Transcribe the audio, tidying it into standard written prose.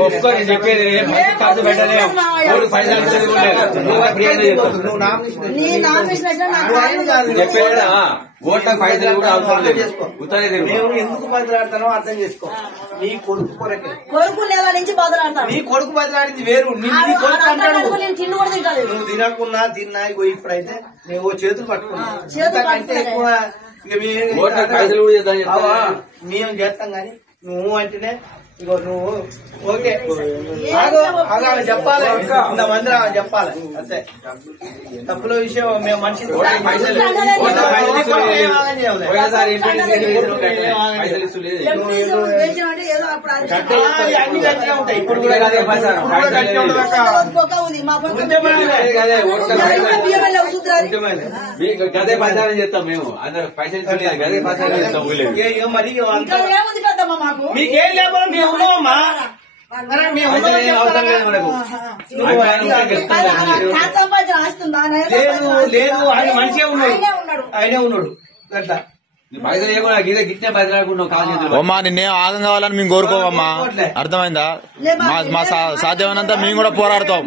ఒప్పుకొని చెప్పేది ఖర్చు పెట్టలేదు పైసలు చెప్పేదా ఓట్ల పైసలు కూడా అవసరం లేదు. మేము ఎందుకు బదిలాడతానో అర్థం చేసుకో. నీ కొడుకు కొరకే కొడుకు నెల నుంచి బదులాడతాను. నీ కొడుకు బదిలాడింది వేరు. నువ్వు తినకున్నా తిన్నా ఇప్పుడైతే మేము చేతులు పట్టుకున్నా అంటే ఎక్కువ పైసలు కూడా మేము చేస్తాం గాని నువ్వు అంటేనే ఇగో నువ్వు ఓకే చెప్పాలి. ఇంతమంది చెప్పాలి అంతే. తప్పుల విషయం మేము మనిషి అన్ని గట్టిగా ఉంటాయి. ఇప్పుడు కూడా గదే ప్రచారం చేస్తాం మేము. అందరు పైసలు గదే ప్రచారం చేస్తాం. మరి మీకేం లేకపోతే మేము ఉన్నామమ్మా. లేదు ఆయన మంచిగా ఉన్నాడు. ఆయనే ఉన్నాడు అట్లా పైసలు ఏమో గిట్టే బదిలాడుకున్నావు కాదు. అమ్మా నిన్నేం ఆగం కావాలని మేము కోరుకోవమ్మా. అర్థమైందా? మా సాధ్యమైనంత మేము కూడా పోరాడతాం.